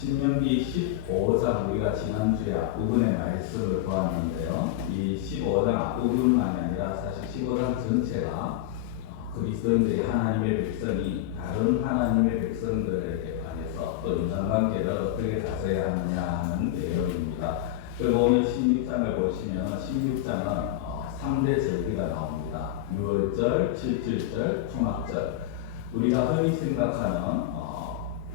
신명기 15장 우리가 지난주에 앞부분의 말씀을 보았는데요. 이 15장 앞부분만이 아니라 사실 15장 전체가 그리스도인들이 하나님의 백성이 다른 하나님의 백성들에게 관해서 또 인간관계를 어떻게 다져야 하느냐는 내용입니다. 그리고 오늘 16장을 보시면 16장은 3대 절기가 나옵니다. 6월절, 7절절, 초막절. 우리가 흔히 생각하는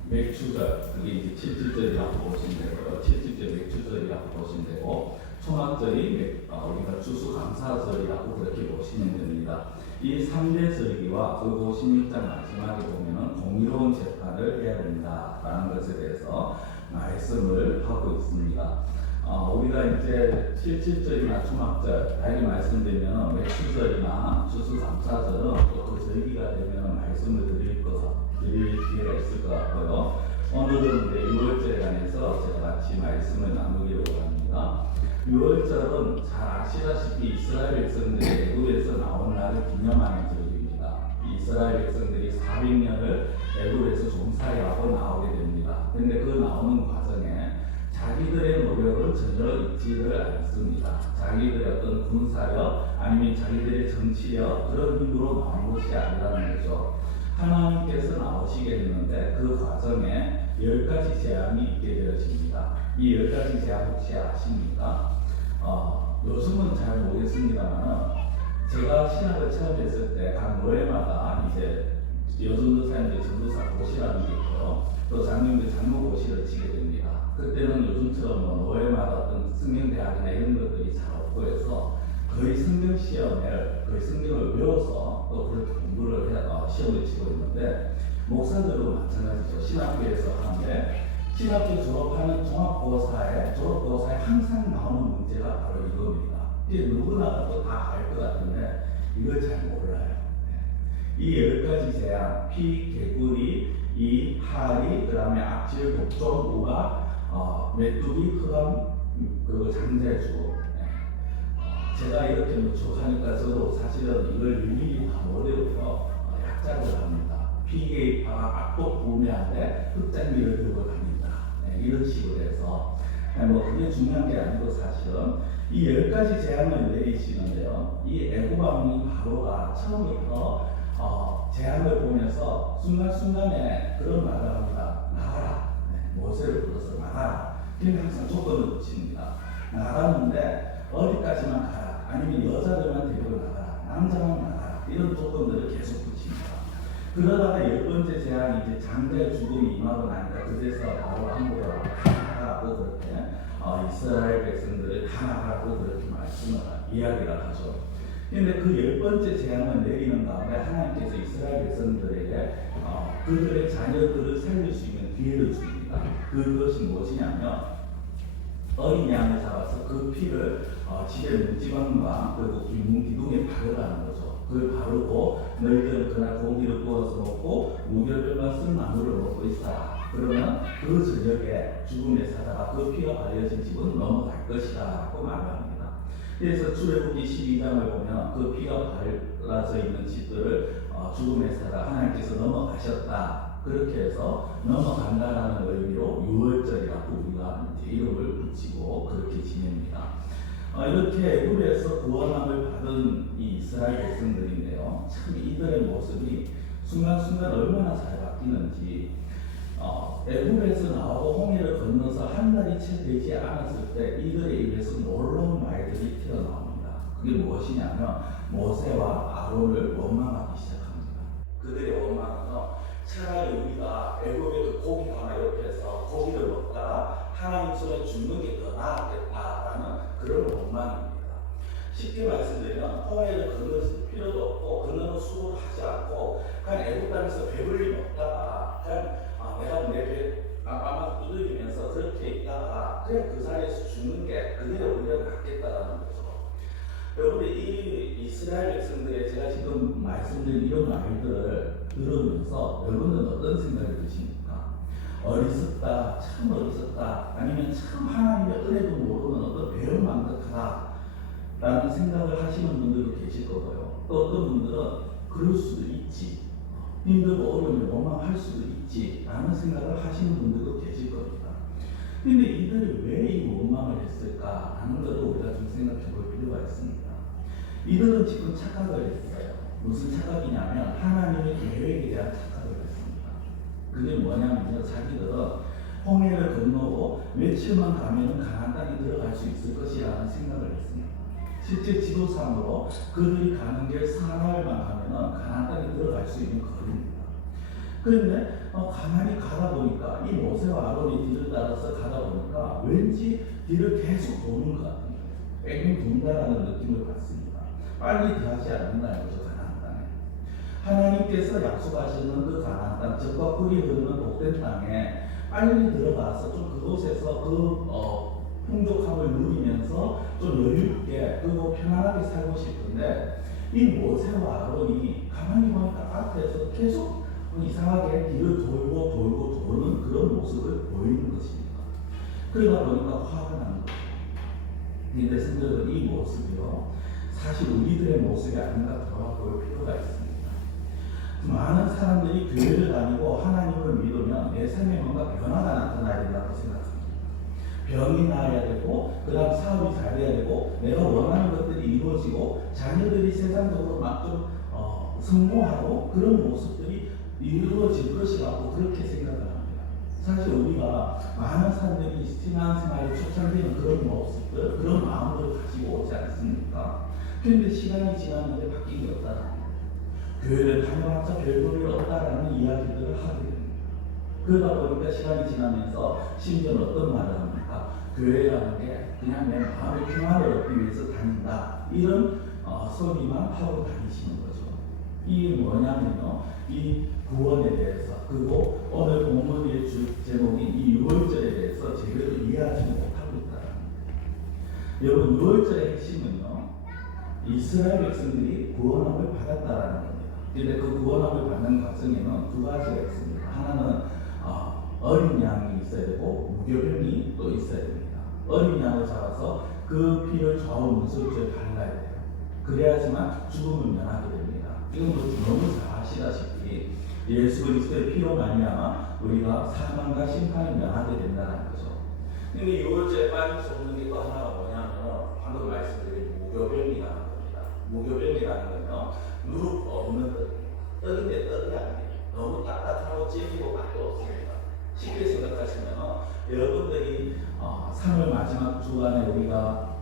맥추절, 그게 이제 7.7절이라고 보시면 되고요. 7.7절 맥추절이라고 보시면 되고, 초막절이 우리가 추수감사절이라고 그렇게 보시면 됩니다. 이 3대 절기와 그 16장 마지막에 보면은 공의로운 재판을 해야 된다 라는 것에 대해서 말씀을 하고 있습니다. 우리가 이제 7.7절이나 초막절, 다시 말씀드리면 맥추절이나 추수감사절은 또 그 절기가 되면 말씀을 드릴 기회가 있을 것 같고요. 오늘은 6월절에 관해서 제가 같이 말씀을 나누려고 합니다. 6월절은 잘 아시다시피 이스라엘 백성들이 애굽에서 나온 날을 기념하는 절기입니다. 이스라엘 백성들이 400년을 애굽에서 종살이하고 나오게 됩니다. 그런데 그 나오는 과정에 자기들의 노력은 전혀 있지를 않습니다. 자기들의 어떤 군사력 아니면 자기들의 정치력 그런 힘으로 나온 것이 아니라는 거죠. 하나님께서 나오시겠는데 그 과정에 10가지 재앙이 있게 되어집니다. 이 10가지 재앙 혹시 아십니까? 요즘은 잘 모르겠습니다만 제가 신학을 처음 했을 때 각 노예마다 이제 여전도사님들 전도사 고시라는 게 있고요. 또 장로님들 장로고시를 치게 됩니다. 그때는 요즘처럼 노예마다 어떤 성경대학이나 이런 것들이 잘 없고 해서 거의 성경 시험을 거의 성경을 외워서 또 그렇게 공부를 시험을 치고 있는데 목사들도 마찬가지죠. 신학교에서 하는데 신학교 졸업하는 종합고사에 항상 나오는 문제가 바로 이겁니다. 이게 누구나 다 알 것 같은데 이걸 잘 몰라요. 이 10가지 재앙, 피, 개구리, 이, 파리, 그 다음에 악질, 독종, 우박, 메뚜기, 흑암, 그리고 장자주. 제가 이렇게 누축하니까 저도 사실은 이걸 일일이 다 못 외우고 약작을 합니다. 피계파가 악독 구매한데 흑장미를 들고 다닌다. 이런 식으로 해서 그게 중요한 게 아니고 사실은 이 10가지 재앙을 내리시는데요. 이 애굽 왕인 바로가 처음부터 재앙을 보면서 순간순간에 그런 말을 합니다. 나가라. 모세를 불러서 나가라. 근데 항상 조건을 붙입니다. 나가는데 어디까지만 가라. 아니면 여자들만 데리고 나가라. 남자만 나가라. 이런 조건들을 계속 붙입니다. 그러다가 10번째 재앙이 이제 장자의 죽음이 임하고 나니까 그제서 바로 항복을 하고 다 나가라고 그렇게 이스라엘 백성들을 다 나가라고 그렇게 이야기를 하죠. 그런데 그 10번째 재앙을 내리는 가운데 하나님께서 이스라엘 백성들에게 그들의 자녀들을 살릴 수 있는 기회를 줍니다. 그것이 무엇이냐면 어린 양을 잡아서 그 피를 집의 문지방과 그리고 기둥에 바르라는 거죠. 그걸 바르고 너희들은 그날 고기를 구워서 먹고 무결별만 쓴 나물을 먹고 있어라. 그러면 그 저녁에 죽음의 사자가 그 피가 발려진 집은 넘어갈 것이다 라고 말을 합니다. 그래서 출애굽기 12장을 보면 그 피가 발라져 있는 집들을 죽음의 사자 하나님께서 넘어가셨다. 그렇게 해서 넘어간다라는 의미로 6월절이라고 우리가 이제 이름을 붙이고 그렇게 지냅니다. 이렇게 애굽에서 구원함을 받은 이 이스라엘 백성들인데요. 참 이들의 모습이 순간순간 얼마나 잘 바뀌는지 애굽에서 나오고 홍해를 건너서 한 달이 채 되지 않았을 때 이들의 입에서 놀라운 말들이 튀어나옵니다. 그게 무엇이냐면 모세와 아론을 원망하기 시작합니다. 그들의 원망은 차라리 우리가 애굽의 그 고기 가마 옆에서 고기를 먹다가 하나님 손에 죽는 게 더 나았겠다라는 그런 원망입니다. 쉽게 말씀드리면 홍해를 건널 필요도 없고 건너는 수고를 하지 않고 그냥 애굽 땅에서 배불리 먹다가 그냥 내가 내 배 아마 두들기면서 그렇게 있다가 그냥 그 자리에서 죽는 게 그대로 우리가 낫겠다라는 거죠. 여러분 이 이스라엘 백성들의 제가 지금 말씀드린 이런 말들을 들으면서 여러분은 어떤 생각이 드십니까? 어리석다, 참 어리석다, 아니면 참 하나님의 은혜도 모르는 어떤 배은망덕하다 라는 생각을 하시는 분들도 계실 거고요. 또 어떤 분들은 그럴 수도 있지, 힘들고 어려움을 원망할 수도 있지 라는 생각을 하시는 분들도 계실 겁니다. 근데 이들이 왜 이 원망을 했을까 하는 것을 우리가 좀 생각해 볼 필요가 있습니다. 이들은 지금 착각을 했어요. 무슨 착각이냐면 하나님의 계획에 대한 착각을 했습니다. 그게 뭐냐면요, 자기들은 홍해를 건너고 며칠만 가면 가나안 땅에 들어갈 수 있을 것이라는 생각을 했습니다. 실제 지도상으로 그들이 가는 길 사마을만 가면 가나안 땅에 들어갈 수 있는 거리입니다. 그런데 가만히 가다 보니까 이 모세와 아론이 뒤를 따라서 가다 보니까 왠지 뒤를 계속 도는 것 같은 거예요. 뺑뺑 돈다라는 느낌을 받습니다. 빨리 들어가지 않는다는 거죠, 가나안 땅에. 하나님께서 약속하시는 그 가나안 땅, 젖과 꿀이 흐르는 복된 땅에 빨리 들어가서 좀 그곳에서 풍족함을 누리면서 좀 여유있게 그리고 편안하게 살고 싶은데 이 모세와 아론이 가만히 보니까 앞에서 계속 이상하게 뒤를 돌고 도는 그런 모습을 보이는 것입니다. 그러다 보니까 화가 나는 거죠. 근데 성도들 이 모습이요, 사실 우리들의 모습이 아닌가 돌아볼 필요가 있습니다. 많은 사람들이 교회를 다니고 하나님을 믿으면 내 삶에 뭔가 변화가 나타나야 된다고 생각합니다. 병이 나아야 되고, 그 다음 사업이 잘 돼야 되고, 내가 원하는 것들이 이루어지고, 자녀들이 세상적으로 막 좀 성공하고 그런 모습들이 이루어질 것이라고 그렇게 생각을 합니다. 사실 우리가 많은 사람들이 신앙생활에 초창기는 그런 모습들, 그런 마음을 가지고 오지 않습니까? 그런데 시간이 지났는데 바뀐 게 없다는 거예요. 교회를 다녀왔자 별볼일 없다라는 이야기들을 하게 됩니다. 그러다 보니까 시간이 지나면서 심지어는 어떤 말을 합니까? 교회라는 게 그냥 내 마음의 평안을 얻기 위해서 다닌다, 이런 소리만 하고 다니시는 거죠. 이게 뭐냐면요, 이 구원에 대해서, 그리고 오늘 본문의 제목인 이 6월절에 대해서 제대로 이해하지 못하고 있다는 거예요. 여러분, 6월절의 핵심은요, 이스라엘 백성들이 구원함을 받았다라는 겁니다. 그런데 그 구원함을 받는 과정에는 두 가지가 있습니다. 하나는 어린 양이 있어야 되고 무교병이 또 있어야 됩니다. 어린 양을 잡아서 그 피를 좌우 문설주에 발라야 돼요. 그래야지만 죽음을 면하게 됩니다. 이건 너무 잘 아시다시피 예수 그리스도의 피로 말미암아 우리가 사망과 심판을 면하게 된다는 거죠. 근데 6월절에 빠질 수 없는 게 또 하나가 뭐냐면 방금 말씀드린 무교병이라는 겁니다. 무교병이라는 건요, 누룩 없는 떡인데 떡이 아니에요. 너무 따뜻하고 찔기고 맛도 없습니다. 쉽게 생각하시면 여러분들이 3월 마지막 주간에 우리가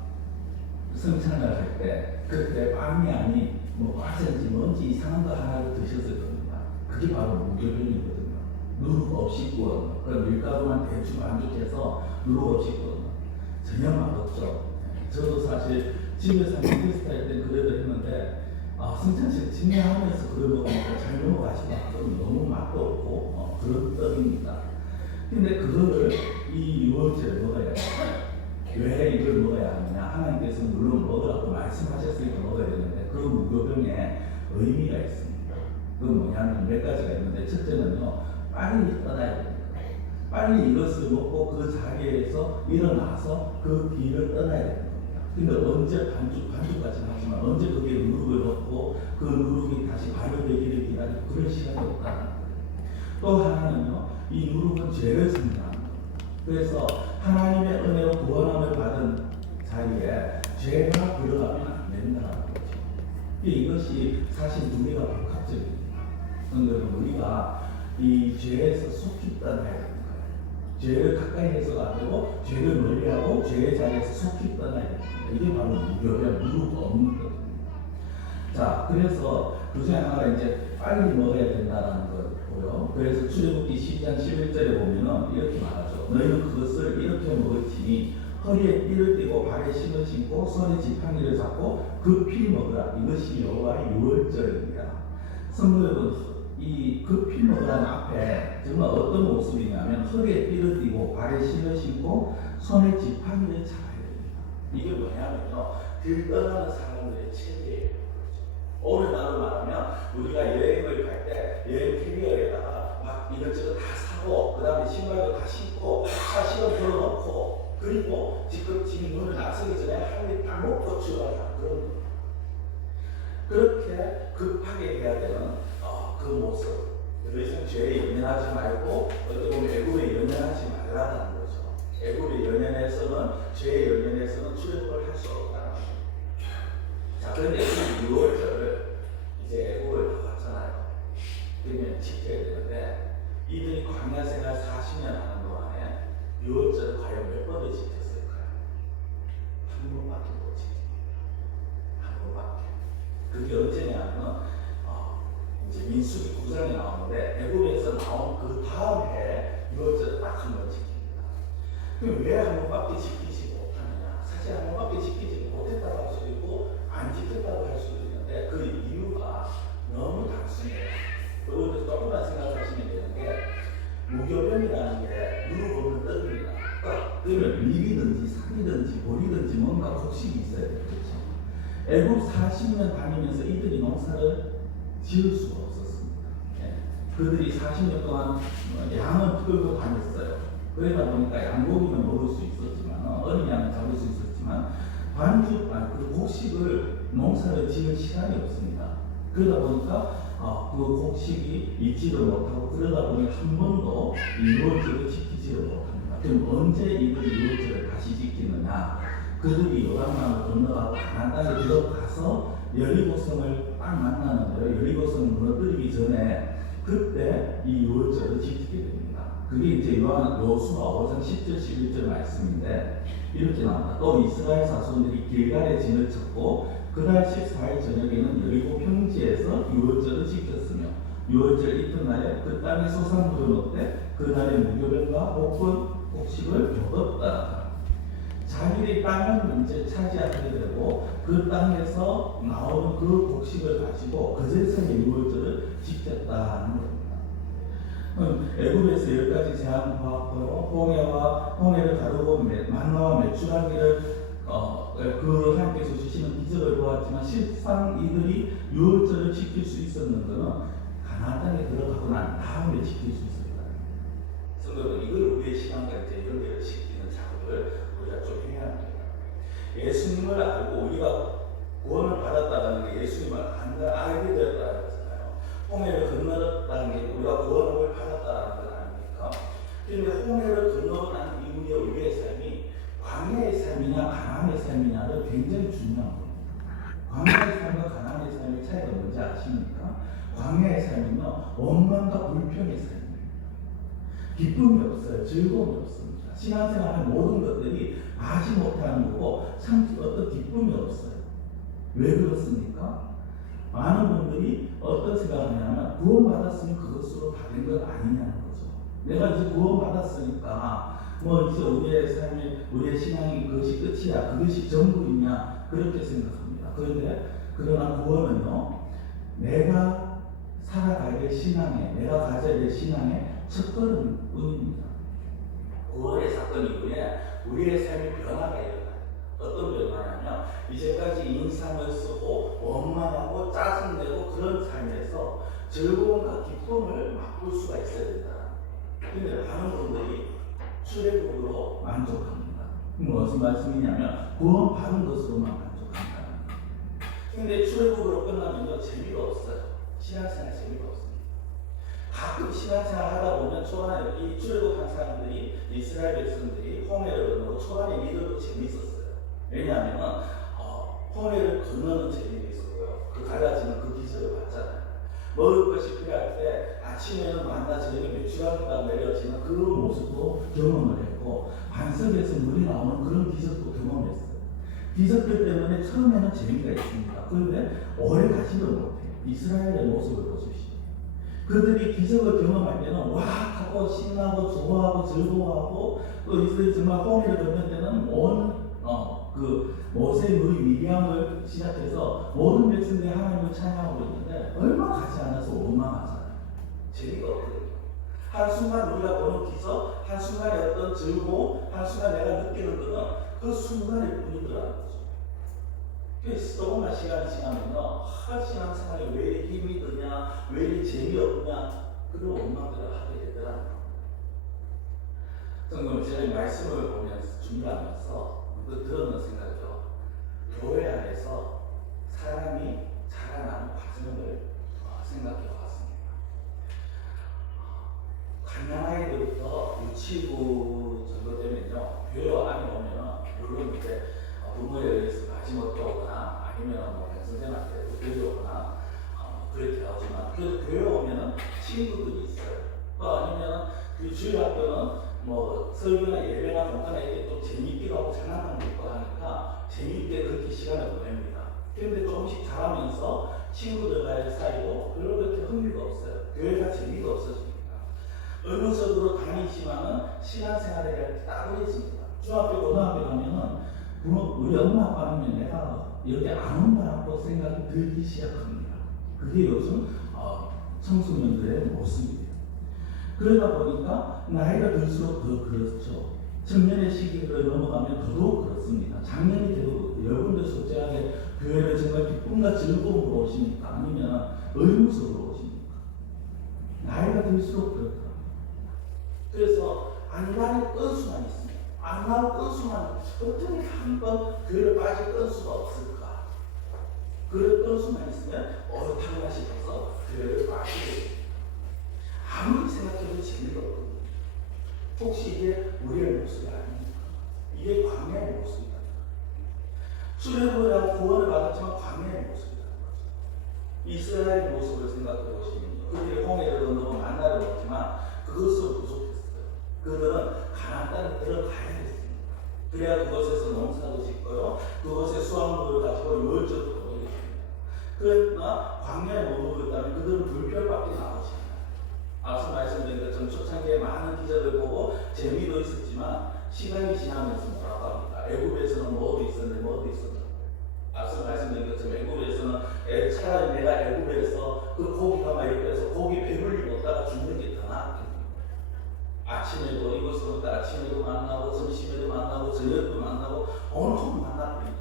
성찬을 할 때 그때 빵이 아닌 과세인지 뭔지 이상한 거 하나를 드셨을 겁니다. 그게 바로 무교병이거든요. 누룩 없이 구운 그 밀가루만 대충 반죽해서 누룩 없이 구운 전혀 맛없죠. 저도 사실 집에서 테스트 할 때 그래도 했는데 성찬식 진행하면서 그걸 먹으니까 잘 넘어가시면 너무 맛도 없고 그런 떡입니다. 근데 그거를 이 6월절에 먹어야 돼요. 왜 이걸 먹어야 하느냐? 하나님께서 물론 먹으라고 말씀하셨으니까 먹어야 되는데 그 무교병에 의미가 있습니다. 그건 뭐냐면 몇 가지가 있는데, 첫째는요, 빨리 떠나야 됩니다. 빨리 이것을 먹고 그 자리에서 일어나서 그 길을 떠나야 됩니다. 근데 언제 반죽까지는 하지만 언제 거기에 누룩을 넣고 그 누룩이 다시 발효되기를 기다리고 그럴 시간이 없다는 거예요. 또 하나는요, 이 누룩은 죄를 생각하는 거예요. 그래서 하나님의 은혜로 구원함을 받은 자리에 죄가 들어가면 안 된다는 거죠. 이것이 사실 두 개가 복합적입니다. 그런데 우리가 이 죄에서 속히 떠나야 되는 거예요. 죄를 가까이 해서가 안 되고 죄를 멀리하고 죄의 자리에서 속히 떠나야 됩니다. 이게 바로 무교병, 누룩 없는 거입니다. 자, 그래서 그 중에 하나가 이제 빨리 먹어야 된다는 거고요. 그래서 출애굽기 12장 11절에 보면은 이렇게 말하죠. 너희는 그것을 이렇게 먹을지니 허리에 띠를 띠고 발에 신을 신고 손에 지팡이를 잡고 그 피 먹으라. 이것이 여호와의 6월절입니다. 성도 여러분, 이 그 피 먹으라는 앞에 정말 어떤 모습이냐면 허리에 띠를 띠고 발에 신을 신고 손에 지팡이를 잡아야 됩니다. 이게 뭐냐면요, 들 떠나는 사람들의 체계예요. 오늘날로 말하면 우리가 여행을 갈 때 여행 캐리어에다가 막 이것저것 다 사고 그 다음에 신발도 다 신고 차 시동 걸어놓고 그리고 집이 문을 나서기 전에 하루에 딱 먹고 출발하는 그런 거. 그렇게 급하게 해야 되는 그 모습. 더 이상 죄에 연연하지 말고 어떻게 보면 애국에 연연하지 말라는 거죠. 애국에 번을 지켰을까요? 한 번밖에 못 지킵니다. 한 번밖에. 그게 언제냐면 이제 민수기 9장에 나오는데 애굽에서 나온 그 다음 해에 유월절을 딱 한 번 지킵니다. 그럼 왜 한 번밖에 지키지 못하느냐? 사실 한 번밖에 지키지 못했다고 할 수도 있고 안 지켰다고 할 수도 있는데 그 이유가 너무 단순해요. 여러분들 조금만 생각하시면 되는 게 무교병이라는 게 누구 보면 떡입니다. 떡. 그러면 밀이든지 살이든지 보리든지 뭔가 곡식이 있어야 되겠죠. 애굽 40년 다니면서 이들이 농사를 지을 수가 없었습니다. 그들이 40년 동안 양은 끌고 다녔어요. 그러다 보니까 양고기는 먹을 수 있었지만 어린 양은 잡을 수 있었지만 그 곡식을 농사를 지을 시간이 없습니다. 그러다 보니까 그 곡식이 있지도 못하고 그러다 보니 한 번도 유월절을 지키지를 못합니다. 그럼 언제 이들이 유월절을 다시 지키느냐? 그들이 요단강을 건너가고 가나안 땅에 들어가서 여리고성을 딱 만나는데요. 여리고성을 무너뜨리기 전에 그때 이 유월절을 지키게 됩니다. 그게 이제 여호수아 5장 10절 11절 말씀인데 이렇게 나옵니다. 또 이스라엘 자손들이 길갈에 진을 쳤고 그날 14일 저녁에는 여리고 평지에서 유월절을 지켰으며 유월절 이튿날에 그 땅의 소산물을 얻되 그날의 무교병과 복분 곡식을 먹었다. 자기의 땅은 이제 차지하게 되고 그 땅에서 나오는 그 곡식을 가지고 그제서야 유월절을 지켰다는 겁니다. 애굽에서 10가지 재앙 보았고요. 홍해를 가르고 만나와 메추라기를 그 하나님께서 주시는 기적을 보았지만 실상 이들이 유월절을 지킬 수 있었는 것은 가나안 땅에 들어가고 난 다음에 지킬 수 있었다. 성도는 이걸 우리의 신앙과 이제 연결을 시키는 작업을 우리가 좀 해야 합니다. 예수님을 알고 우리가 구원을 받았다는 게 예수님을 알게 되었다는 거잖아요. 홍해를 건너었다는 게 우리가 구원을 받았다는 건 아닙니까? 그런데 홍해를 건너고 난 이후에 우리의 삶이 광야의 삶이냐 가나안의 삶이냐를 굉장히 중요한 겁니다. 광야의 삶과 가나안의 삶의 차이가 뭔지 아십니까? 광야의 삶은요 원망과 불평의 삶입니다. 기쁨이 없어요. 즐거움이 없습니다. 신앙생활의 모든 것들이 하지 못하는 거고 참 어떤 기쁨이 없어요. 왜 그렇습니까? 많은 분들이 어떤 생각을 하냐면 구원받았으면 그것으로 다 된 건 아니냐는 거죠. 내가 이제 구원받았으니까 뭐 이제 우리의 삶이 우리의 신앙이 그것이 끝이야 그것이 전부이냐 그렇게 생각합니다. 그러나 구원은요 내가 살아가야 될 신앙에 내가 가져야 될 신앙의 첫걸음뿐입니다. 구원의 사건 이후에 우리의 삶의 변화가 일어나요. 어떤 변화냐면 이제까지 인상을 쓰고 원망하고 짜증내고 그런 삶에서 즐거움과 기쁨을 맛볼 수가 있어야 된다. 그런데 많은 분들이 출애굽으로 만족합니다. 무슨 말씀이냐면 구원 받은 것으로만 만족한다. 그런데 출애굽으로 끝나면요 재미가 없어요. 신앙생활 재미가 없습니다. 가끔 신앙생활 하다 보면 초반에 이 출애굽한 사람들이 이스라엘 백성들이 홍해를 건너고 초반에 믿어도 재미있었어요. 왜냐하면 홍해를 건너는 재미가 있었고요. 그 갈라지는 그 기적을 봤잖아요. 먹을 것이 필요할 때 아침에는 만나 저녁에 메추라기가 내려지는 그 모습도 경험을 했고 반석에서 물이 나오는 그런 기적도 경험했어요. 기적들 때문에 처음에는 재미가 있습니다. 그런데 오래 가지도 못해요. 이스라엘의 모습을 보십시오. 그들이 기적을 경험할 때는 와 하고 신나고 좋아하고 즐거워하고 또 이스라엘 정말 홍해를 건널 때는 그 모세 누이 미리암을 시작해서 모든 백성들이 하나님을 찬양하고 있는데 얼마 가지 않아서 원망하잖아요. 재미가 없거든요. 한순간 우리가 보는 기적, 한순간의 어떤 즐거움, 한순간 내가 느끼는 것은 그 순간의 뿐이더라는 거죠. 그래서 조금만 시간이 지나면요 신앙생활이 왜 이렇게 힘이 드냐 왜 이렇게 재미없냐 그런 원망들을 하게 되더라는 거예요. 제가 말씀을 보면서 준비하면서 들었는 생각이죠. 교회 안에서 사람이 자라나는 과정을 생각해 봤습니다. 가난아이들부터 유치부 정도 되면요 교회 안에 오면은 물론 이제 부모에 의해서 마지못해 오거나 아니면 뭐 선생님한테 들려오거나 그렇게 하지만 그 교회 오면은 친구들이 있어요. 또 아니면 그 주일 앞에 중학교는 뭐 설교나 예배나 공부나 이게 또 재미있기도 하고 장난감 있고 하니까 재미있게 그렇게 시간을 보냅니다. 그런데 조금씩 자라면서 친구들과의 사이도 별로 그렇게 흥미가 없어요. 교회가 재미가 없어집니다. 의무적으로 다니지만은 신앙생활에 따분해집니다. 중학교, 고등학교 가면은 우리 엄마 아빠 하면 내가 여기 안 온다라고 생각이 들기 시작합니다. 그게 요즘 청소년들의 모습이에요. 그러다 보니까 나이가 들수록 더 그렇죠. 청년의 시기를 넘어가면 더더욱 그렇습니다. 작년이 돼도 여러분들 솔직하게 교회를 정말 기쁨과 즐거움으로 오십니까? 아니면 의무적으로 오십니까? 나이가 들수록 그렇다. 그래서 안 나올 건수만 있습니다. 안 나올 건수만 어떻게 한번 교회를 빠질 건수가 없을까? 그럴 건수만 있으면 타고나 싶어서 교회를 빠지게 됩니다. 아무리 생각해도 재미가 없거든요. 혹시 이게 우리의 모습이 아닙니까? 이게 광야의 모습이다. 출애굽이라고 구원을 받았지만 광야의 모습이라는 거죠. 이스라엘의 모습을 생각해 보시면 그들이 홍해를 건너고 만나를 먹지만 그것은 부족했어요. 그들은 가나안 땅에 들어가야 했습니다. 그래야 그곳에서 농사도 짓고요, 그곳에 수확물을 가지고 열정도 얻겠습니다. 그러나 광야에 머무르고 있다면 그들은 불편밖에 나오지 않아요. 앞서 말씀드린 것처럼 초창기에 많은 기적을 보고 재미도 있었지만 시간이 지나면서 뭐라고 합니까? 애굽에서는 뭐도 있었는데 뭐도 있었는데, 앞서 말씀드린 것처럼 애굽에서는 차라리 내가 애굽에서 그 고기가 막 이렇게 해서 고기 배불리 먹다가 죽는 게 더 나았겠네요. 아침에도 이것을 먹다 아침에도 만나고 점심에도 만나고 저녁도 만나고 온통 만납니다.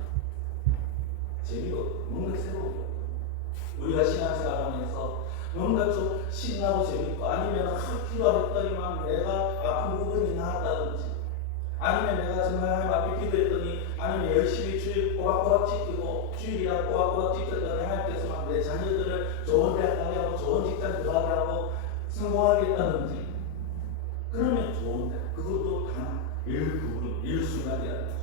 재미가 없고 뭔가 새로워요. 우리가 신앙생활하면서 뭔가 좀 신나고 재밌고, 아니면 필요했더니만 내가 아픈 부분이 나았다든지, 아니면 내가 정말 하나님 앞에 기도했더니, 아니면 열심히 주일 꼬박꼬박 지키고 주일이랑 꼬박꼬박 지켰더니 하나님께서 막 내 자녀들을 좋은 대학 가게 하고 좋은 직장 들어가게 하고 성공하겠다든지, 그러면 좋은데 그것도 단 일순간이라는 거죠.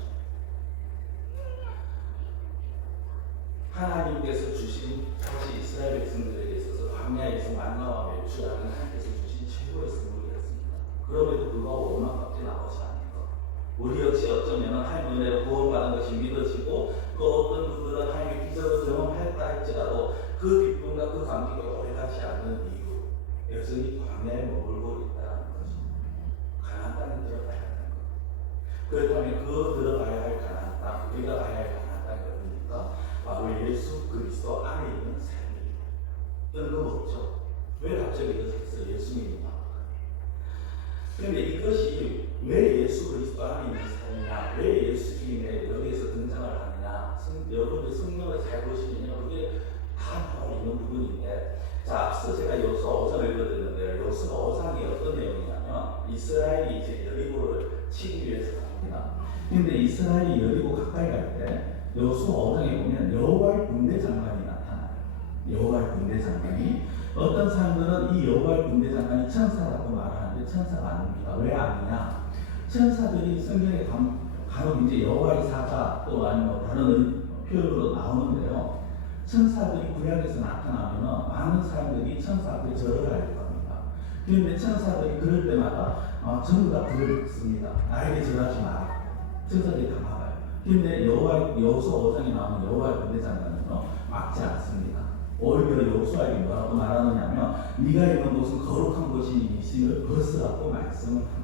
하나님께서 주신 당시 이스라엘 백성들에게 있어서 광야에서 만나와 매출하는 하나님께서 주신 최고의 선물이었습니다. 그럼에도 불구하고 원망밖에 나오지 않는 것. 우리 역시 어쩌면 하나님 은혜로 구원받은 것이 믿어지고, 그 어떤 분들은 하나님의 기적을 경험했다 할지라도 그 기쁨과 그 감격이 오래가지 않는 이유, 여전히 광야에 머물고 있다는 거죠. 가나안 땅에 들어가야 하는 것. 그렇다면 그 들어가야 할 가나안 땅, 우리가 가야 할 가나안 땅이 어딥니까? 바로 예수 그리스도 안에 있는 삶입니다. 뜬금없죠. 왜 갑자기 이렇게 예수님이 나올까요? 그런데 이것이 왜 예수 그리스도 안에 있는 삶이냐, 왜 예수님이 여기에서 등장을 하느냐, 여러분들 성경을 잘 보시면요, 그게 다 나와 있는 부분인데, 자, 앞서 제가 여호수아 5장을 읽어드렸는데요, 여호수아 5장이 어떤 내용이냐면 이스라엘이 이제 여리고를 치기 위해서 갑니다. 근데 이스라엘이 여리고 가까이 갈 때 여호수아 5장에 보면 여호와의 군대 장관이 나타나요. 여호와의 군대 장관이, 어떤 사람들은 이 여호와의 군대 장관이 천사라고 말하는데 천사가 아닙니다. 왜 아니냐? 천사들이 성경에 간혹 이제 여호와의 사자 또 아니면 다른 표현으로 나오는데요, 천사들이 구약에서 나타나면 많은 사람들이 천사 앞에 절을 하려고 합니다. 그런데 천사들이 그럴 때마다 전부 다 불을 씁니다. 나에게 절하지 마라. 천사들이 다 막아요. 그런데 여호수아 5장에 나오는 여호와의 군대 장관은요, 막지 않습니다. 오히려 여호수아에게 뭐라고 말하느냐면, 네가 있는 곳은 거룩한 곳이니 이 신을 벗으라고 말씀을 합니다.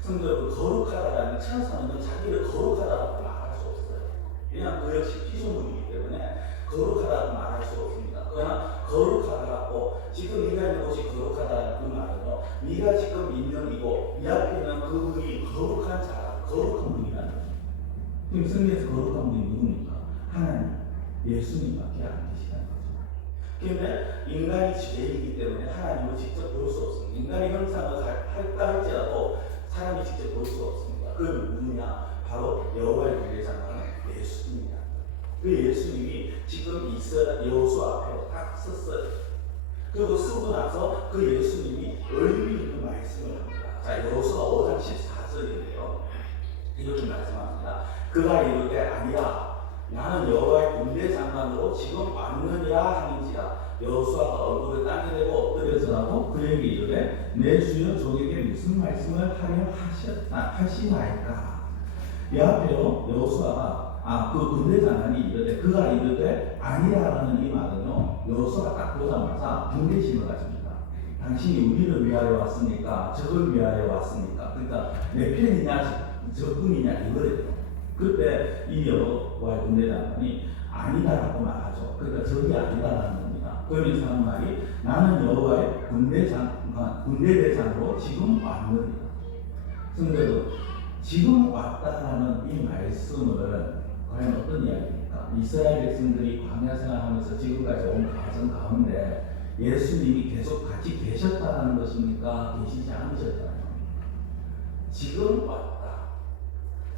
성경에 거룩하다라는, 천사는 자기를 거룩하다라고 말할 수 없어요. 그냥 그 역시 피조물이기 때문에 거룩하다고 말할 수 없습니다. 그러나 거룩하다라고, 지금 네가 있는 곳이 거룩하다라는 그 말은요, 네가 지금 있는 이곳, 이 앞에 있는 그분이 거룩한 자라, 거룩한 분이라는 거죠. 그럼 성경에서 거룩한 분이 누굽니까? 하나님, 예수님밖에 안 계시다는 거죠. 그런데 인간이 죄이기 때문에 하나님을 직접 볼 수 없습니다. 인간의 형상을 할까 할지라도 사람이 직접 볼 수 없습니다. 그럼 누구냐? 바로 여호와의 군대 장관은 예수님이다. 그 예수님이 지금 여호수아 앞에 딱 섰어요. 그리고 쓰고 나서 그 예수님이 의미 있는 말씀을 합니다. 자, 여호수아 5장 14절인데요. 이렇게 말씀합니다. 그가 이르되 아니라 나는 여호와의 군대 장관으로 지금 왔느니라 하는지라 여호수아가 얼굴을 땅에 대고 엎드려서라고 그에게 이르되 내 주여 종에게 무슨 말씀을 하려 하시나이까. 이 앞에요 여호수아가 그 군대 장관이 이르되 그가 이르되 아니라라는 이 말은요 여호수아가 딱 보자마자 경계심을 가집니다. 당신이 우리를 위하여 왔습니까? 적을 위하여 왔습니까? 그러니까 내 편이냐 적군이냐 이거래요. 그때 이 여호와의 군대 장관이 아니다라고 말하죠. 그러니까 적이 아니다라는 겁니다. 그러면서 하는 말이 나는 여호와의 군대 대장으로 지금 왔느니라. 성도들 지금 왔다라는 이 말씀은 과연 어떤 이야기입니까? 이스라엘 백성들이 광야 생활하면서 지금까지 온 과정 가운데 예수님이 계속 같이 계셨다는 것입니까? 계시지 않으셨다는 겁니까? 지금 왔다.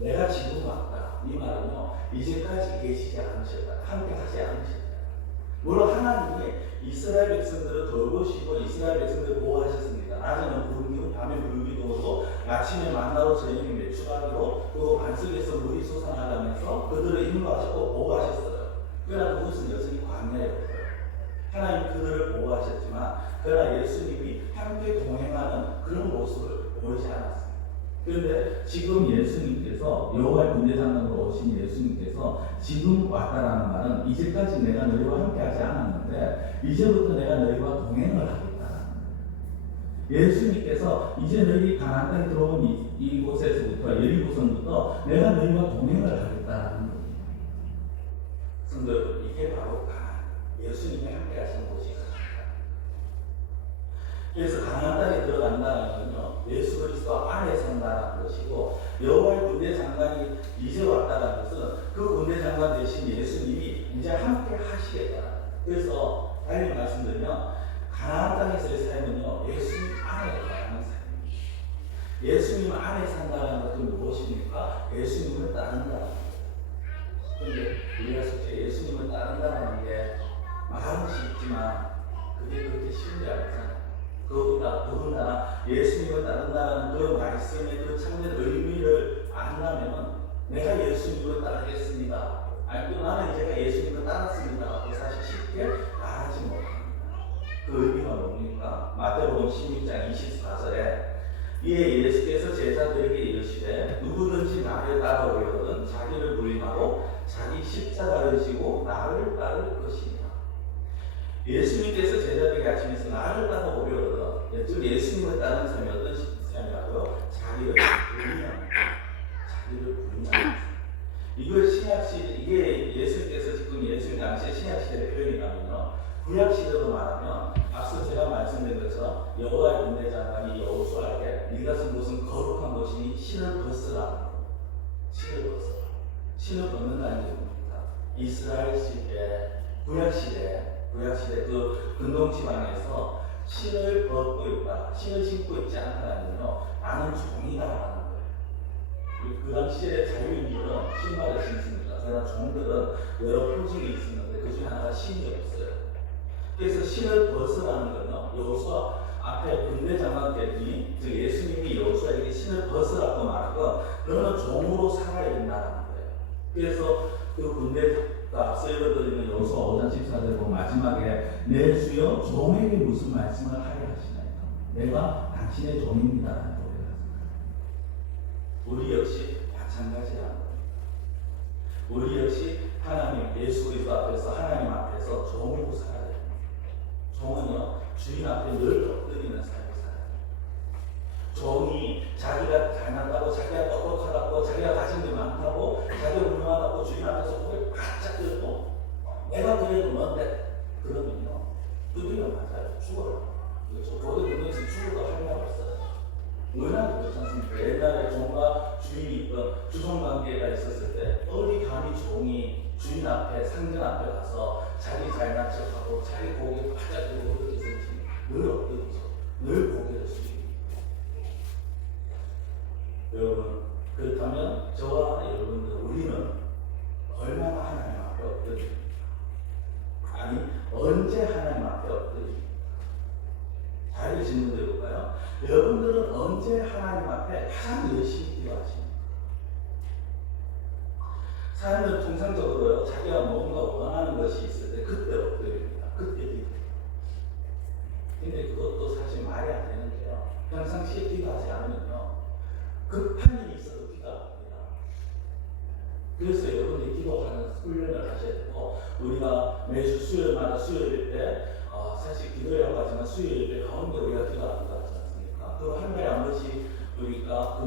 내가 지금 왔다. 이 말은요, 이제까지 계시지 않으셨다. 함께 하지 않으셨다. 물론 하나님이 이스라엘 백성들을 돌보시고 이스라엘 백성들을 보호하셨습니다. 낮에는 구름기로 밤에 불기둥으로 아침에 만나로 저녁에 메추라기로 그리고 반석에서 물이 솟아나가면서 그들을 인도하셨고 보호하셨어요. 그러나 그것은 여전히 광야였어요. 하나님 그들을 보호하셨지만 그러나 예수님이 함께 동행하는 그런 모습을 보이지 않았습니다. 그런데 지금 예수님께서 여호와의 군대장관으로 오신 예수님께서 지금 왔다라는 말은 이제까지 내가 너희와 함께하지 않았는데 이제부터 내가 너희와 동행을 하겠다라는 거예요. 예수님께서 이제 너희 가나안 땅에 들어온 이곳에서부터 여리고성부터 내가 너희와 동행을 하겠다라는 거예요. 성도 여러분, 이게 바로 예수님이 함께하시는 곳이에요. 그래서 가나안 땅에 들어간다는 건요, 예수 그리스도 안에 산다는 것이고, 여호와의 군대 장관이 이제 왔다는 것은 그 군대 장관 대신 예수님이 이제 함께 하시겠다. 그래서 달리 말씀드리면 가나안 땅에서의 삶은요, 예수님 안에 거하는 삶입니다. 예수님 안에 산다는 것은 무엇입니까? 예수님을 따른다는 거예요. 그런데 우리가 실제 예수님을 따른다는 게 말은 쉽지만 그게 그렇게 쉬운 게 아니잖아요. 더군다나 예수님을 따른다는 그 말씀의 그 참된 의미를 안다면 내가 예수님을 따르겠습니다. 아니 또 나는 이제가 예수님을 따랐습니다. 사실 쉽게 말하지 못합니다. 그 의미가 뭡니까? 마태복음 16장 24절에 이에 예수께서 제자들에게 이르시되 누구든지 나를 따라오려거든 자기를 부인하고 자기 십자가를 지고 나를 따를 것이니라. 예수님께서 제자들에게 하시면서 나를 따라오려거든, 즉 예수님을 따르는 삶이 어떤 삶이라고요? 자기를 부인하는, 자기를 부인하는. 이걸 이게 예수님께서 지금 예수님 당시에 신약시대의 표현이라면요, 구약시대로 말하면 앞서 제가 말씀드린 것처럼 여호와의 군대 장관이 여호수아에게 네가 쓴 곳은 거룩한 곳이니 신을 벗으라. 신을 벗으라. 신을 벗는다는 게 뭡니까? 이스라엘 시대, 구약시대 그 근동지방에서 신을 벗고 있다, 신을 신고 있지 않다면요, 나는 종이다라는 거예요. 그 당시에 자유인들은 신발을 신습니다. 그러나 종들은 여러 표징이 있었는데 그 중에 하나가 신이 없어요. 그래서 신을 벗으라는 건요, 여호수아 앞에 군대 장관께니 즉 예수님이 여호수아에게 신을 벗으라고 말하고 너는 종으로 살아야 된다는 거예요. 그래서 그 군대 앞서 읽어드리는 여호수아 5장 14절 보면 마지막에 내 주여 종에게 무슨 말씀을 하려 하시나이까. 내가 당신의 종입니다라는 고백을 하십니다. 우리 역시 마찬가지라는 거예요. 우리 역시 하나님 예수 그리스도 앞에서 하나님 앞에서 종으로 살아야 됩니다. 종은요 주인 앞에 늘 엎드리는 삶을 살아야 됩니다. 종이 자기가 잘났다고, 자기가 똑똑하다고, 자기가 가진 게 많다고, 자기가 훌륭하다고 주인 앞에서 고개 바짝 들고 내가 그래도 뭔데? 그러면요 두드려 맞아요. 죽어요. 그렇죠? 고대 문에서 죽어도 할 말 없어요. 워낙 그렇지 않습니까? 옛날에 종과 주인이 있던 주종관계가 있었을 때 어디 감히 종이 주인 앞에, 상전 앞에 가서 자기 잘난 척하고 자기 고개 바짝 들고 그렇게 서지 늘 엎드리죠. 늘 고개를 숙이고. 여러분, 그렇다면 저와 여러분들 우리는 얼마나 하나님 앞에 엎드립니까? 아니 언제 하나님 앞에 엎드립니까? 잘 질문 드려볼까요? 여러분들은 언제 하나님 앞에 가장 열심히 기도하십니까? 사람들은 통상적으로요, 자기가 뭔가 원하는 것이 있을 때 그때 엎드립니다. 그때 기도합니다. 근데 그것도 사실 말이 안 되는데요. 평상시에 기도하지 않으면요, 급한 일이 있어도 기도 안 합니다. 그래서 여러분이 기도하는 훈련을 하셔야 되고, 우리가 매주 수요일마다 수요일 때 사실 기도라고 하지만 수요일 때 가운데 우리가 기도하는 거 같지 않습니까? 그 한 달에 한 번씩 우리가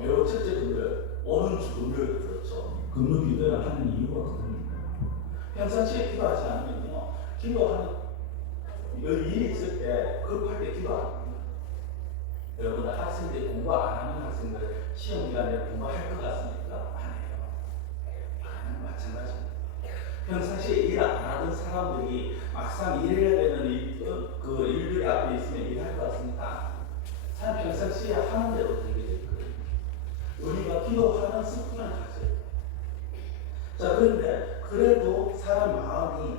매우 첫째 금요일, 오는 주 금요일 그렇죠. 금요 기도를 하는 이유가 그겁니다. 평상시에 기도하지 않으면요, 기도하는 일이 있을 때 급할 때 기도 안 합니다. 여러분들 학생들이 공부 안 하는 학생들 시험 기간에 공부할 것 같습니까? 안 해요. 마찬가지입니다. 평상시에 일 안 하던 사람들이 막상 일해야 되는 그 일들이 앞에 있으면 일할 것 같습니까? 사람 평상시에 하는 대로 되게 될 거예요. 우리가 기도하는 습관을 가져야 돼요. 자, 그런데 그래도 사람 마음이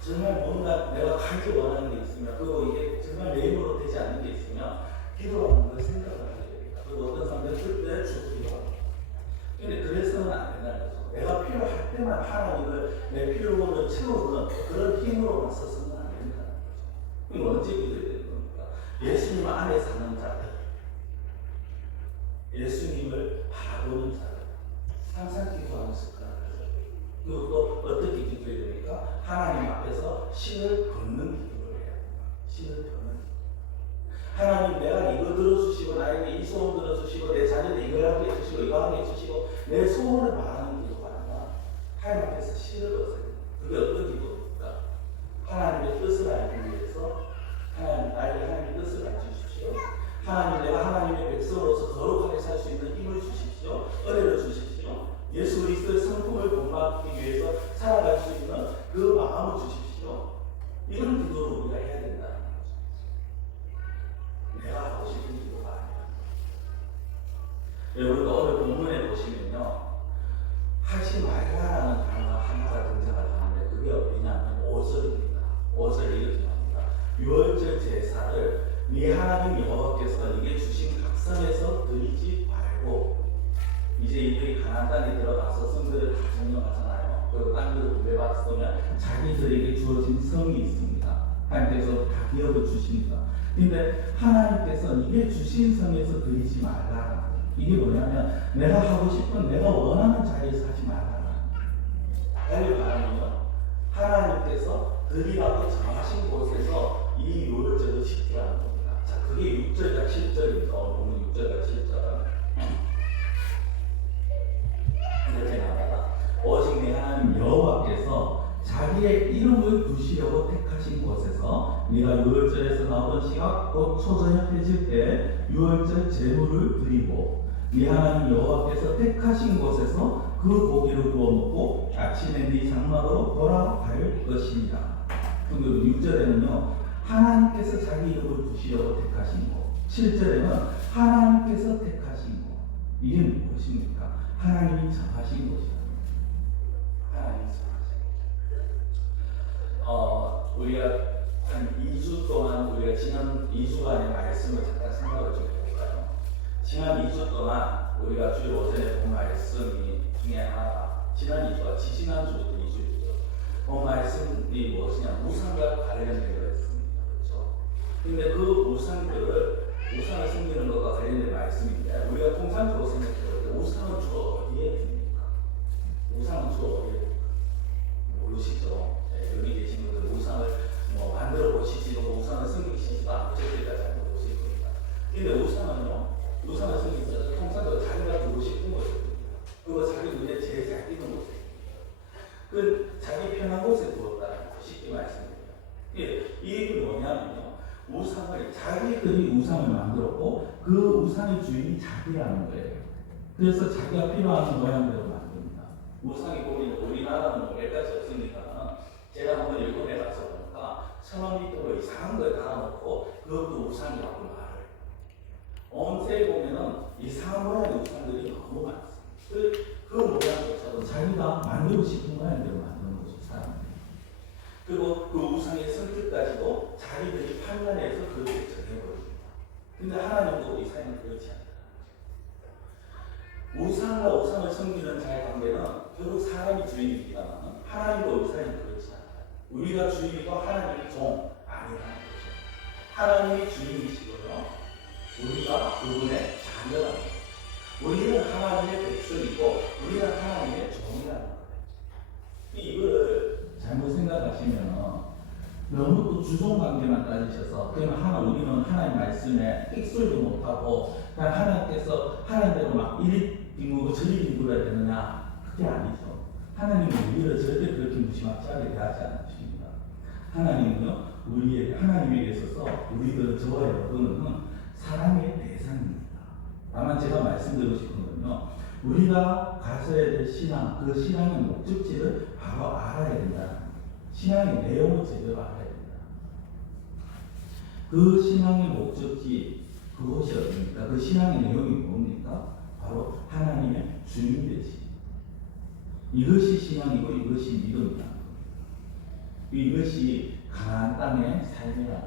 정말 뭔가 내가 가기 원하는 게 있으면, 그리고 이게 정말 내 힘으로 되지 않는 게 있으면 기도하는 걸 생각을 하게 됩니다. 그리고 어떤 사람들은 그때 주로 기도합니다. 근데 그래서는 안 된다는 거죠. 내가 필요할 때만 하나님을 내 필요를 채우는 그런 힘으로만 써서는 안 된다는 거죠. 그럼 언제 기도해야 되는 겁니까? 예수님 안에 사는 자들, 예수님을 바라보는 자들, 항상 기도하는 습관을 가져야 돼요. 그리고 또 어떻게 기도해야 됩니까? 하나님 앞에서 신을 걷는 기도를 해야 됩니다. 신을 걷는 기도. 하나님, 내가 이거 들어주시고, 나에게 이 소원 들어주시고, 내 자녀들 이거 하게 해주시고, 이거 하게 해주시고, 내 소원을 말하는 기도가 아니라 하나님 앞에서 신을 걷어야 됩니다. 그게 어떤 기도입니까? 하나님의 뜻을 알기 위해서 나에게 하나님의 뜻을 알려주십시오. 하나님, 내가 하나님의 백성으로서 거룩하게 살 수 있는 힘을 주십시오. 은혜를 주십시오. 예수 그리스도의 성품을 본받기 위해서 살아갈 수 있는 그 마음을 주십시오. 이런 기도를 우리가 해야 된다는 거죠. 내가 하고 싶은 기도가 아니야. 여러분, 오늘 본문에 보시면요, 하지 말라라는 단어가 하나가 등장을 하는데, 그게 어디냐면 5절입니다. 5절에 이렇게 나옵니다. 유월절 제사를 네 하나님 여호와께서 네게 주신 각성에서 드리지 말고. 이제 이들이 가나안 땅에 들어가서 성들을 다 점령하잖아요. 그리고 땅들을 분배받았으면 자기들에게 주어진 성이 있습니다. 하나님께서 다 기업을 주십니다. 근데 하나님께서 이게 주신 성에서 드리지 말라. 이게 뭐냐면 내가 하고 싶은, 내가 원하는 자리에서 하지 말라. 달리 말하면요, 하나님께서 드리라고 정하신 곳에서 이 유월절을 지키라는 겁니다. 자, 그게 6절과 7절입니다. 보면 6절과 7절. 이렇게 나옵니다. 오직 네 하나님 여호와께서 자기의 이름을 두시려고 택하신 곳에서 네가 유월절에서 나오던 시각 곧 초저녁해질 때 유월절 제물을 드리고, 네 하나님 여호와께서 택하신 곳에서 그 고기를 구워 먹고 아침에 네 장막으로 돌아갈 것입니다. 그리고 6절에는요, 하나님께서 자기 이름을 두시려고 택하신 곳, 7절에는 하나님께서 택하신 곳. 이게 무엇입니까? 하나님이 정하신 것이다. 하나님이 정하신 것. 우리가 한 2주 동안, 우리가 지난 2주간의 말씀을 잠깐 생각을 좀 해볼까요? 지난 2주 동안 우리가 주일 오전에 본 말씀이 중에 하나가, 지난 2주가 지지난주부터 2주였죠. 본 말씀이 무엇이냐? 우상과 관련된 거였습니다. 그렇죠? 근데 그 우상을 섬기는 것과 관련된 말씀인데, 우리가 통상적으로 생각해볼 때 우상은 주로 어디에 있습니까? 우상은 주로 어디에 있습니까? 모르시죠? 네, 여기 계신 분들 우상을 만들어 보시지도, 우상을 섬기시지도 않고 저희까지 잘 모르실 겁니다. 근데 우상을 섬기는 자는 통상적으로 자기가 두고 싶은 것입니다. 그리고 자기 눈에 제일 잘 띄는 곳입니다. 그 자기 편한 곳에 두었다는 거 쉽게 말씀드립니다. 이 얘기는 뭐냐면요, 자기들이 우상을 만들었고 그 우상의 주인이 자기라는 거예요. 그래서 자기가 필요한 모양대로 만듭니다. 우상이 보면 우리나라는 몇 가지 없으니까, 제가 한번 일본에 가서 보니까 1000m 이상한 걸 달아놓고 그것도 우상이라고 말을. 온 세계 보면은 이상한 모양의 우상들이 너무 많습니다. 그 모양조차도 자기가 만들고 싶은 모양대로 만드는 것이 사람입니다. 그리고 그 우상의 성격까지도 자기들이 판단해서 그렇게 정해버립니다. 근데 하나님도 우리 삶은 그렇지 않다. 우상과 우상을 섬기는 자의 관계는 결국 사람이 주인이기만 하나님과 우리 삶은 그렇지 않다. 우리가 주인이고 하나님이 종 아니라는 거죠. 하나님이 주인이시고요. 우리가 그분의 자녀라는 거예요. 우리는 하나님의 백성이고 우리는 하나님의 종이라는 거예요. 이거를 잘못 생각하시면 너무 또 주종관계만 따지셔서 그러면 우리는 하나님 말씀에 끽소리도 못하고 그냥 하나님께서 하나님대로 막 이리 빙구고 저리 빙구해야 되느냐, 그게 아니죠. 하나님은 우리를 절대 그렇게 무시막지하게 대하지 않으십니다. 하나님은요, 하나님에게 있어서 우리들, 저와 여러분은 사랑의 대상입니다. 다만 제가 말씀드리고 싶은 건요, 우리가 가져야 될 신앙, 그 신앙의 목적지를 바로 알아야 된다. 신앙의 내용을 제대로 알아야 된다. 그 신앙의 목적지, 그것이 어딥니까? 그 신앙의 내용이 뭡니까? 바로 하나님의 주인 되시. 이것이 신앙이고 이것이 믿음이다. 이것이 가나안 땅의 삶이라.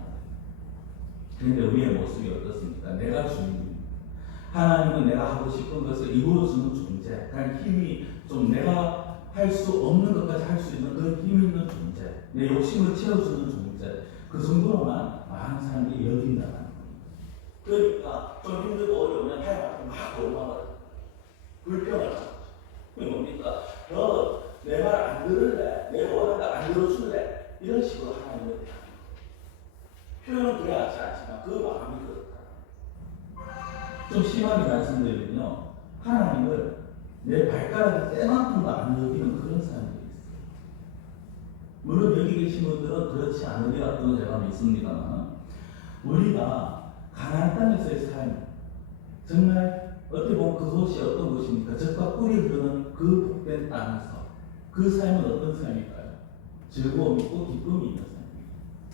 그런데 우리의 모습이 어떻습니까? 내가 주인입니다. 하나님은 내가 하고 싶은 것을 이루어주는 존재. 그러니까 힘이 좀 내가 할 수 없는 것까지 할 수 있는 그런 힘 있는 존재. 내 욕심을 채워주는 존재. 그 정도로만 많은 사람들이 여긴다는 겁니다. 그러니까 좀 힘들고 어려우면 하나님 막 원망을 불평을 하죠. 그게 뭡니까? 너 내 말 안 들을래? 내가 원한다 안 들어줄래? 이런 식으로 하나님을 대하는 거예요. 표현은 그래야지 않지만 그 마음이 그렇다. 좀 심하게 말씀드리면요, 하나님을 내 발가락이 때만큼도 안 여기는 그런 사람들이 있어요. 물론 여기 계신 분들은 그렇지 않으리라고 제가 믿습니다만, 우리가 가나안 땅에서의 삶, 정말 어떻게 보면 그것이 어떤 것입니까? 젖과 꿀이 흐르는 그 복된 땅에서 그 삶은 어떤 삶일까요? 즐거움이 있고 기쁨이 있는 삶입니다.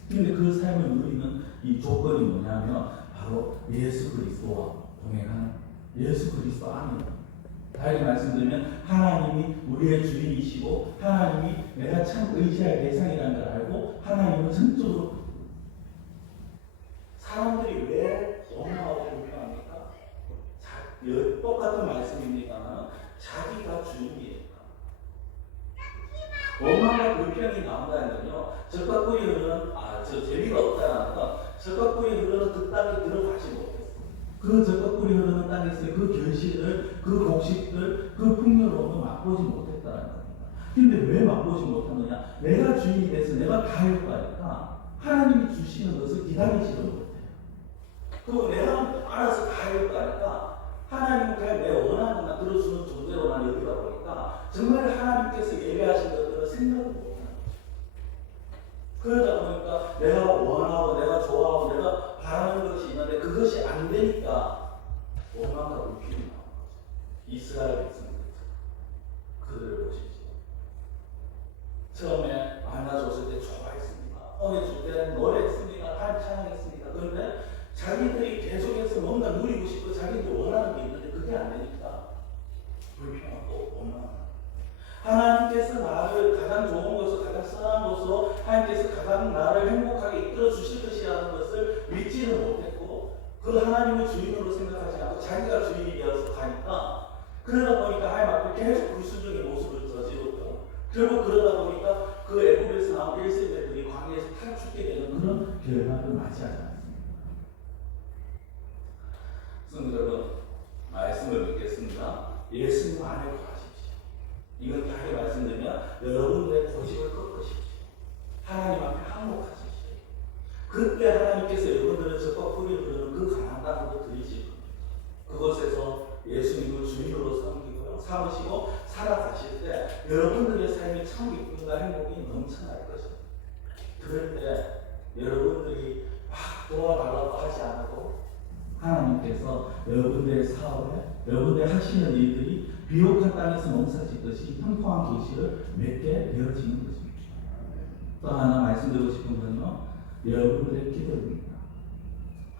그런데 그 삶을 누리는 이 조건이 뭐냐면 바로 예수 그리스도와 동행하는 예수 그리스도 안에. 다시 말씀드리면 하나님이 우리의 주인이시고 하나님이 내가 참 의지할 대상이라는 걸 알고 하나님은 전적으로. 사람들이 왜 원망하고 불평합니까? 똑같은 말씀입니다만 자기가 주인이에요. 원망과 불평이 나온다는 건요, 젖과 꿀이 흐르는 저 재미가 없다는 건 젖과 꿀이 흐르는 그 땅에 들어가지 못했어. 그 젖과 꿀이 흐르는 땅에서의 그 결실을, 그 곡식들, 그 풍요로움을 맛보지 못했다는 겁니다. 근데 왜 맛보지 못하느냐? 내가 주인이 돼서 내가 다 할 거니까 하나님이 주시는 것을 기다리지도 못해요. 그리고 내가 알아서 다 할 거니까 하나님은 그냥 내 원하는 것만 들어주는 존재로만 여기다 보니까 정말 하나님께서 예배하신 것들은 생각을 못하는 거죠. 그러다 보니까 내가 원하고 내가 좋아하고 내가 바라는 것이 있는데 그것이 안 되니까 원망과 불평이 나오는 거죠. 이스라엘 백성들 그들을 보십시오. 처음에 만나 줬을 때 좋아했습니다. 오늘 줄 때 노래했습니다. 하나님 찬양했습니다. 그런데 자기들이 계속해서 뭔가 누리고 싶고 자기들이 원하는 게 있는데 그게 안 되니까 불평하고 원망하고. 하나님께서 나를 가장 좋은 것으로, 가장 선한 것으로, 하나님께서 가장 나를 행복하게 이끌어 주실 것이라는 것을 믿지는 못했고 그 하나님을 주인으로 생각하지 않고 자기가 주인이 되어서 가니까, 그러다 보니까 하나님 앞에 계속 불순종의 모습을 저지르고 결국 그러다 보니까 그 애굽에서 나온 1세대들이 광야에서 탈출게 되는 그런 결과를 맞이하지 않습니다. 성도 여러분, 말씀을 믿겠습니다. 예수님 안에 거하십시오. 이건 다시 말씀드리면 여러분들의 고집을 꺾으십시오. 하나님 앞에 항복하십시오. 그때 하나님께서 여러분들의 젖과 꿀이 흐르는 그 가나안 땅으로 들이실 겁니다. 그곳에서 예수님을 주인으로 섬기고요, 삼으시고 살아가실 때 여러분들의 삶이 참 기쁨과 행복이 넘쳐날 것입니다. 그럴 때 여러분들이 막 도와달라고 하지 않아도 하나님께서 여러분들의 사업에, 여러분들의 하시는 일들이 비옥한 땅에서 농사짓듯이 형통한 도시를 맺게 되어지는 것입니다. 또 하나 말씀드리고 싶은 건요, 여러분들의 기도입니다.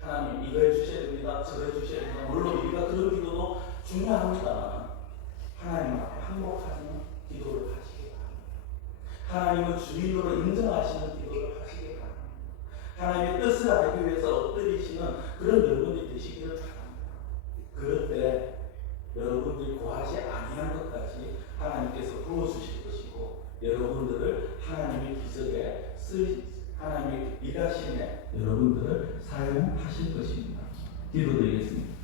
하나님 이거 해주셔야 됩니다. 저거 해주셔야 됩니다. 물론 우리가 그런 기도도 중요합니다만 하나님 앞에 항복하는 기도를 하시기 바랍니다. 하나님을 주인으로 인정하시는 기도를 하시기 바랍니다. 하나님의 뜻을 알기 위해서 엎드리시는 그런 여러분들이 되시기를 바랍니다. 그럴 때 여러분들이 구하지 아니한 것까지 하나님께서 부어주실 것이고 여러분들을 하나님의 기적에 하나님의 일하심에 여러분들을 사용하실 것입니다. 기도드리겠습니다.